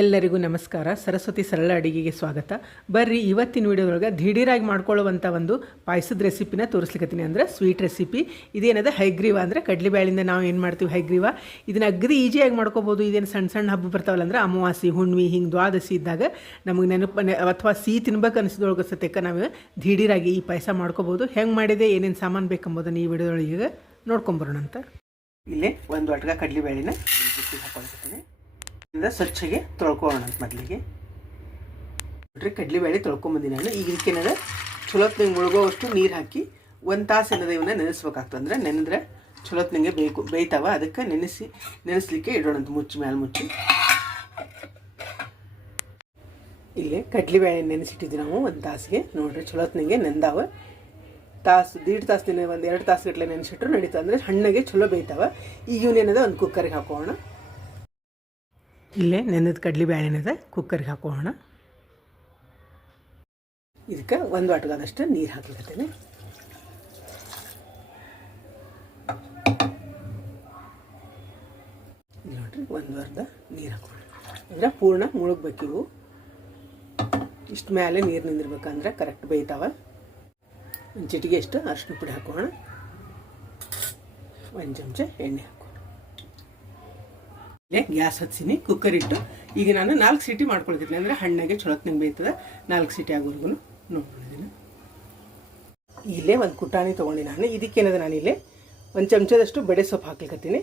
ಎಲ್ಲರಿಗೂ ನಮಸ್ಕಾರ. ಸರಸ್ವತಿ ಸರಳ ಅಡುಗೆಗೆ ಸ್ವಾಗತ. ಬರ್ರಿ ಇವತ್ತಿನ ವಿಡಿಯೋದೊಳಗೆ ದಿಢೀರಾಗಿ ಮಾಡ್ಕೊಳ್ಳುವಂಥ ಒಂದು ಪಾಯಸದ ರೆಸಿಪಿನ ತೋರಿಸ್ಲಿಕ್ಕತ್ತೀನಿ. ಅಂದರೆ ಸ್ವೀಟ್ ರೆಸಿಪಿ. ಇದೇನದ ಹೈಗ್ರೀವ ಅಂದರೆ ಕಡಲೆಬೇಳೆಯಿಂದ ನಾವು ಏನು ಮಾಡ್ತೀವಿ ಹೈಗ್ರೀವ. ಇದನ್ನು ಅಗದಿ ಈಜಿಯಾಗಿ ಮಾಡ್ಕೋಬೋದು. ಇದೇನು ಸಣ್ಣ ಸಣ್ಣ ಹಬ್ಬ ಬರ್ತಾವಲ್ಲ ಅಂದರೆ ಅಮಾವಾಸ್ಯೆ ಹುಣ್ಣಿಮೆ ಹಿಂಗೆ ದ್ವಾದಶಿ ಇದ್ದಾಗ ನಮಗೆ ನೆನಪು ಅಥವಾ ಸಿಹಿ ತಿನ್ಬೇಕು ಅನಿಸಿದೊಳಗೆ ಸತ್ಯಕ್ಕೆ ನಾವು ದಿಢೀರಾಗಿ ಈ ಪಾಯಸ ಮಾಡ್ಕೋಬೋದು. ಹೆಂಗೆ ಮಾಡಿದೆ ಏನೇನು ಸಾಮಾನು ಬೇಕೆಂಬುದನ್ನು ಈ ವಿಡಿಯೋದೊಳಗೆ ನೋಡ್ಕೊಂಬರೋಣ ಅಂತ. ಇಲ್ಲೇ ಒಂದು ವಾಟಗ ಕಡಲೆಬೇಳೆನ ಬಿಸಿ ಹಾಕೊಳ್ತೀನಿ. ಸ್ವಚ್ಛಗೆ ತೊಳ್ಕೊಳ್ಳೋಣ ಅಂತ ಮೊದಲಿಗೆ ನೋಡ್ರಿ. ಕಡಲೆಬೇಳೆ ತೊಳ್ಕೊಂಬಂದಿನಿ ನಾನು. ಈಗ ಇದಕ್ಕೇನಾದ್ರೆ ಚಲೋತ್ನಂಗೆ ಮುಳುಗೋವಷ್ಟು ನೀರು ಹಾಕಿ 1 ತಾಸು ಏನದ ಇವನ್ನ ನೆನೆಸ್ಬೇಕಾಗ್ತದೆ. ಅಂದರೆ ನೆನೆದ್ರೆ ಚಲೋತ್ನಂಗೆ ಬೇಯ್ತಾವ. ಅದಕ್ಕೆ ನೆನೆಸ್ಲಿಕ್ಕೆ ಇಡೋಣ ಅಂತ ಮೇಲೆ ಮುಚ್ಚಿ. ಇಲ್ಲೇ ಕಡಲೆಬೇಳೆ ನೆನೆಸಿಟ್ಟಿದ್ವಿ ನಾವು 1 ತಾಸಿಗೆ. ನೋಡ್ರಿ ಚಲೋತ್ನಂಗೆ ನೆಂದಾವ. ದೀಡ್ ತಾಸು ಒಂದು 2 ತಾಸು ಗಟ್ಟಲೆ ನೆನೆಸಿಟ್ರು ನಡೀತಾವೆ. ಅಂದರೆ ಹಣ್ಣಗೆ ಚಲೋ ಬೇಯ್ತಾವ. ಈಗ ಇವನೇನದ ಒಂದು ಕುಕ್ಕರಿಗೆ ಹಾಕೋಣ. ಇಲ್ಲೇ ನೆನೆದ ಕಡಲೆಬೇಳೆನದ ಕುಕ್ಕರಿಗೆ ಹಾಕೋಣ. ಇದಕ್ಕೆ 1 ವಾಟಗಾದಷ್ಟು ನೀರು ಹಾಕ್ಲಿಕ್ಕತ್ತೇನೆ. ನೋಡ್ರಿ 1 ವಾರದ ನೀರು ಹಾಕೋಣ. ಅಂದರೆ ಪೂರ್ಣ ಮುಳುಗ್ಬೇಕಿವು. ಇಷ್ಟು ಮೇಲೆ ನೀರು ನಿಂದಿರ್ಬೇಕಂದ್ರೆ ಕರೆಕ್ಟ್ ಬೇಯ್ತಾವ. ಒಂದು ಚಿಟಿಗೆ ಎಷ್ಟು ಅರಿಶಿನ ಪುಡಿ ಹಾಕೋಣ. 1 ಚಮಚ ಎಣ್ಣೆ ಹಾಕೋಣ. ಗ್ಯಾಸ್ ಹಚ್ಚಿನಿ, ಕುಕ್ಕರ್ ಇಟ್ಟು ಈಗ ನಾನು 4 ಸೀಟಿ ಮಾಡ್ಕೊಳ್ತಿದ್ದೀನಿ. ಅಂದರೆ ಹಣ್ಣಾಗೆ ಚೊಳತ್ನಂಗೆ ಬೇಯ್ತದೆ. 4 ಸೀಟಿ ಆಗೋವರೆಗೂ ನೋಡ್ಕೊಂಡಿದ್ದೀನಿ. ಇಲ್ಲೇ ಒಂದು ಕುಟಾಣಿ ತೊಗೊಂಡು ನಾನು ಇದಕ್ಕೇನದ ನಾನು ಇಲ್ಲೇ 1 ಚಮಚದಷ್ಟು ಬಡೆ ಸೊಪ್ಪು ಹಾಕ್ಲಿಕ್ಕತ್ತೀನಿ.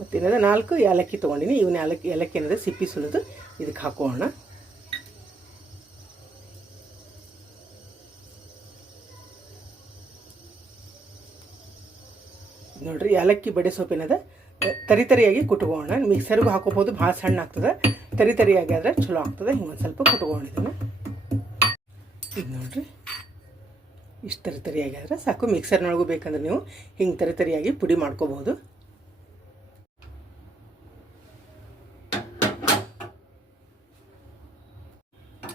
ಮತ್ತೇನದ 4 ಏಲಕ್ಕಿ ತೊಗೊಂಡಿನಿ. ಇವನ್ನ ಏಲಕ್ಕಿ ಏನದ ಸಿಪ್ಪಿ ಸುಲಿದು ಇದಕ್ಕೆ ಹಾಕೋಣ. ನೋಡ್ರಿ ಏಲಕ್ಕಿ ಬಡೆ ಸೊಪ್ಪೇನದ ತರಿಯಾಗಿ ಕುಟ್ಕೋಣ. ಮಿಕ್ಸರ್ಗೂ ಹಾಕೋಬೋದು, ಭಾಳ ಸಣ್ಣ ಆಗ್ತದೆ. ತರಿಯಾಗಿ ಆದರೆ ಚಲೋ ಆಗ್ತದೆ. ಹಿಂಗೆ ಒಂದು ಸ್ವಲ್ಪ ಕುಟ್ಕೊಂಡಿದ್ದೀನಿ. ಇದು ನೋಡ್ರಿ ಇಷ್ಟು ತರಿಯಾಗಿ ಆದರೆ ಸಾಕು. ಮಿಕ್ಸರ್ನೊಳಗೂ ಬೇಕಂದ್ರೆ ನೀವು ಹಿಂಗೆ ತರಿಯಾಗಿ ಪುಡಿ ಮಾಡ್ಕೋಬೋದು.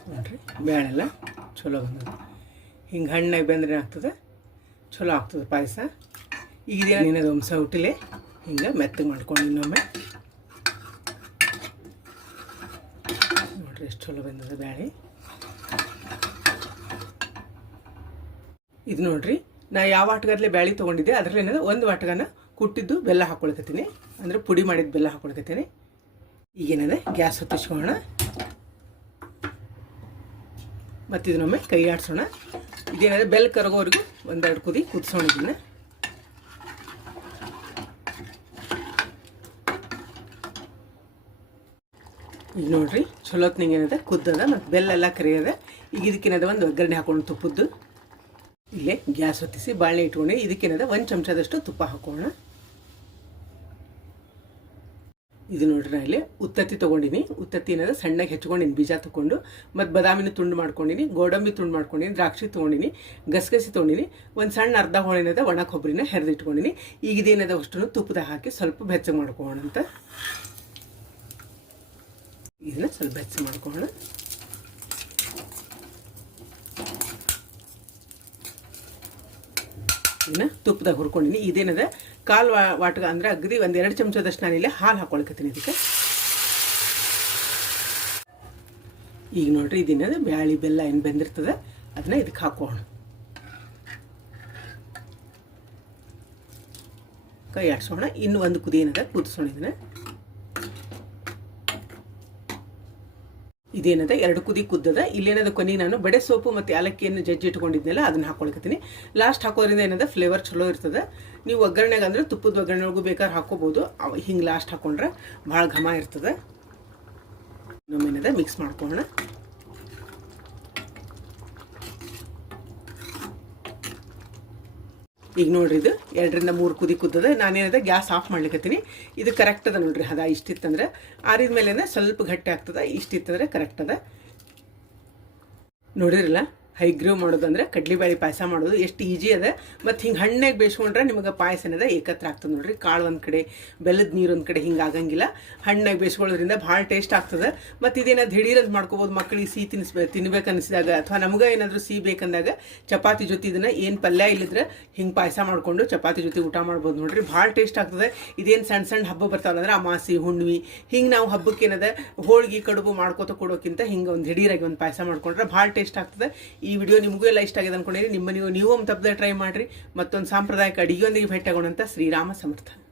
ನೋಡ್ರಿ ಬೇಳೆಲ್ಲ ಚಲೋ ಬಂದದ. ಹಿಂಗೆ ಹಣ್ಣಾಗಿ ಬಂದ್ರೆ ಏನಾಗ್ತದೆ, ಚಲೋ ಆಗ್ತದೆ ಪಾಯಸ. ಈಗ ಏನೇನದು ಒಂದು ಸೌಟಿಲೆ ಹಿಂಗೆ ಮೆತ್ತಗೆ ಮಾಡ್ಕೊಂಡು ಇನ್ನೊಮ್ಮೆ ನೋಡ್ರಿ ಎಷ್ಟು ಚಲೋ ಬಂದದ ಬೇಳೆ. ಇದು ನೋಡ್ರಿ ನಾ ಯಾವ ವಾಟಗದಲ್ಲೇ ಬೇಳೆ ತೊಗೊಂಡಿದ್ದೆ ಅದರಲ್ಲಿ ಏನದ 1 ವಾಟಗನ ಕುಟ್ಟಿದ್ದು ಬೆಲ್ಲ ಹಾಕೊಳ್ಕತ್ತೀನಿ. ಅಂದರೆ ಪುಡಿ ಮಾಡಿದ ಬೆಲ್ಲ ಹಾಕೊಳ್ಕತ್ತೀನಿ. ಈಗೇನದ ಗ್ಯಾಸ್ ಹೊತ್ತಿಸ್ಕೊಳ್ಳೋಣ. ಮತ್ತು ಇದನ್ನೊಮ್ಮೆ ಕೈ ಆಡಿಸೋಣ. ಇದೇನದ ಬೆಲ್ಲ ಕರಗೋವರೆಗೂ 1-2 ಕುದಿ ಕುದಿಸೋಣ. ಇದನ್ನು ಈಗ ನೋಡ್ರಿ ಚಲೋತ್ನಿಗೆ ಏನದ ಕುದ್ದದ ಮತ್ತು ಬೆಲ್ಲೆಲ್ಲ ಕರಿಯದ. ಈಗ ಇದಕ್ಕೇನದ ಒಂದು ಒಗ್ಗರಣೆ ಹಾಕೊಂಡು ತುಪ್ಪದ್ದು. ಇಲ್ಲೇ ಗ್ಯಾಸ್ ಹೊತ್ತಿಸಿ ಬಾಳೆ ಇಟ್ಕೊಂಡು ಇದಕ್ಕೇನದ 1 ಚಮಚದಷ್ಟು ತುಪ್ಪ ಹಾಕೋಣ. ಇದು ನೋಡ್ರಿ ನಾ ಇಲ್ಲಿ ಉತ್ತತ್ತಿ ತೊಗೊಂಡಿನಿ. ಉತ್ತತ್ತಿ ಏನದ ಸಣ್ಣಗೆ ಹೆಚ್ಕೊಂಡಿನಿ, ಬೀಜ ತೊಗೊಂಡು. ಮತ್ತು ಬಾದಾಮಿನ ತುಂಡು ಮಾಡ್ಕೊಂಡಿನಿ, ಗೋಡಂಬಿ ತುಂಡು ಮಾಡ್ಕೊಂಡಿನಿ, ದ್ರಾಕ್ಷಿ ತೊಗೊಂಡಿನಿ, ಗಸಗಸಿ ತೊಗೊಂಡಿನಿ, ಒಂದು ಸಣ್ಣ ಅರ್ಧ ಹೋಳಿನದ ಒಣ ಕೊಬ್ಬರಿನ ಹೆರೆದಿಟ್ಕೊಂಡಿನಿ. ಈಗ ಇದೇನದ ಅಷ್ಟು ತುಪ್ಪದಾಗ ಹಾಕಿ ಸ್ವಲ್ಪ ಬೆಚ್ಚಗೆ ಮಾಡ್ಕೊಳ್ಳೋಣ ಅಂತ. ಇದನ್ನ ಸ್ವಲ್ಪ ಬೆಚ್ಚ ಮಾಡ್ಕೊಳ್ಳೋಣ. ಇದನ್ನ ತುಪ್ಪದಾಗ ಹುರ್ಕೊಂಡಿನಿ. ಇದೇನದ 1/4 ವಾಟಗ ಅಂದ್ರೆ ಅಗದಿ 1-2 ಚಮಚದಷ್ಟು ನಾನಿಲ್ಲಿ ಹಾಲು ಹಾಕೊಳ್ಕತ್ತೀನಿ ಇದಕ್ಕೆ. ಈಗ ನೋಡ್ರಿ ಇದೇನದ ಬ್ಯಾಳಿ ಬೆಲ್ಲ ಏನು ಬೆಂದಿರ್ತದೆ ಅದನ್ನ ಇದಕ್ಕೆ ಹಾಕೋಣ. ಕೈ ಆಡ್ಸೋಣ. ಇನ್ನು 1 ಕುದಿ ಏನದ ಕುದಿಸೋಣ. ಇದೇನದ 2 ಕುದಿ ಕುದ್ದದ. ಇಲ್ಲೇನದ ಕೊನೆಗೆ ನಾನು ಬಡೆ ಸೋಪು ಮತ್ತು ಏಲಕ್ಕಿಯನ್ನು ಜಜ್ಜಿ ಇಟ್ಕೊಂಡಿದ್ನಲ್ಲ ಅದನ್ನು ಹಾಕೊಳ್ಕತ್ತೀನಿ. ಲಾಸ್ಟ್ ಹಾಕೋದ್ರಿಂದ ಏನದ ಫ್ಲೇವರ್ ಚಲೋ ಇರ್ತದೆ. ನೀವು ಒಗ್ಗರಣೆಗೆ ಅಂದರೆ ತುಪ್ಪದ ಒಗ್ಗರಣೆಗೂ ಬೇಕಾದ್ರೆ ಹಾಕೋಬೋದು. ಹಿಂಗೆ ಲಾಸ್ಟ್ ಹಾಕೊಂಡ್ರೆ ಭಾಳ ಘಮ ಇರ್ತದೆ. ನಮ್ಮೇನದ ಮಿಕ್ಸ್ ಮಾಡ್ಕೊಳ್ಳೋಣ. ಈಗ ನೋಡ್ರಿ ಇದು 2-3 ಕುದಿ ಕುದ್ದದ. ನಾನೇನದ ಗ್ಯಾಸ್ ಆಫ್ ಮಾಡ್ಲಿಕ್ಕತ್ತೀನಿ. ಇದು ಕರೆಕ್ಟ್ ಅದ ನೋಡ್ರಿ. ಅದ ಇಷ್ಟಿತ್ತಂದ್ರೆ ಆರಿದ ಮೇಲೆ ಸ್ವಲ್ಪ ಗಟ್ಟಿ ಆಗ್ತದೆ. ಇಷ್ಟಿತ್ತಂದ್ರೆ ಕರೆಕ್ಟ್ ಅದ. ನೋಡಿರಲ್ಲ ಹೈಗ್ರೀವ್ ಮಾಡೋದಂದ್ರೆ ಕಡ್ಲಿಬ್ಯಾಳಿ ಪಾಯಸ ಮಾಡೋದು ಎಷ್ಟು ಈಜಿ ಅದ. ಮತ್ತು ಹಿಂಗೆ ಹಣ್ಣಾಗಿ ಬೇಯಿಸ್ಕೊಂಡ್ರೆ ನಿಮಗೆ ಪಾಯಸ ಏನದ ಏಕತ್ರ ಆಗ್ತದೆ ನೋಡ್ರಿ. ಕಾಳು ಒಂದು ಕಡೆ, ಬೆಲ್ಲದ ನೀರು ಒಂದು ಕಡೆ, ಹಿಂಗೆ ಆಗಂಗಿಲ್ಲ. ಹಣ್ಣಾಗಿ ಬೇಯಿಸ್ಕೊಳ್ಳೋದ್ರಿಂದ ಭಾಳ ಟೇಸ್ಟ್ ಆಗ್ತದೆ. ಮತ್ತು ಇದೇನ ದಿಢೀರಂತ ಮಾಡ್ಕೋಬೋದು. ಮಕ್ಕಳಿಗೆ ಸಿಹಿ ತಿನ್ಬೇಕು ಅನಿಸಿದಾಗ, ಅಥವಾ ನಮ್ಗೆ ಏನಾದರೂ ಸಿಹಿ ಬೇಕಂದಾಗ ಚಪಾತಿ ಜೊತೆ ಇದನ್ನು ಏನು ಪಲ್ಯ ಇಲ್ಲಿದ್ರೆ ಹಿಂಗೆ ಪಾಯಸ ಮಾಡಿಕೊಂಡು ಚಪಾತಿ ಜೊತೆ ಊಟ ಮಾಡ್ಬೋದು ನೋಡ್ರಿ. ಭಾಳ ಟೇಸ್ಟ್ ಆಗ್ತದೆ. ಇದೇನು ಸಣ್ಣ ಸಣ್ಣ ಹಬ್ಬ ಬರ್ತಾವಲ್ಲ ಅಂದ್ರೆ ಅಮಾಸಿ, ಹುಣ್ಣಿಮೆ, ಹಿಂಗೆ ನಾವು ಹಬ್ಬಕ್ಕೆ ಏನದ ಹೋಳಿಗೆ ಕಡುಬು ಮಾಡ್ಕೋತ ಕೊಡೋಕ್ಕಿಂತ ಹಿಂಗೆ ಒಂದು ದಿಢೀರಾಗಿ ಒಂದು ಪಾಯಸ ಮಾಡ್ಕೊಂಡ್ರೆ ಭಾಳ ಟೇಸ್ಟ್ ಆಗ್ತದೆ. ಈ ವಿಡಿಯೋ ನಿಮಗೂ ಎಲ್ಲ ಇಷ್ಟ ಆಗಿದೆ ಅನ್ಕೊಂಡಿರಿ. ನೀವು ತಪ್ಪದೆ ಟ್ರೈ ಮಾಡಿರಿ. ಮತ್ತೊಂದು ಸಾಂಪ್ರದಾಯಿಕ ಅಡಿಗೆಯೊಂದಿಗೆ ಭೇಟಿಯಾಗೋಣ. ಶ್ರೀರಾಮ ಸಮರ್ಥ.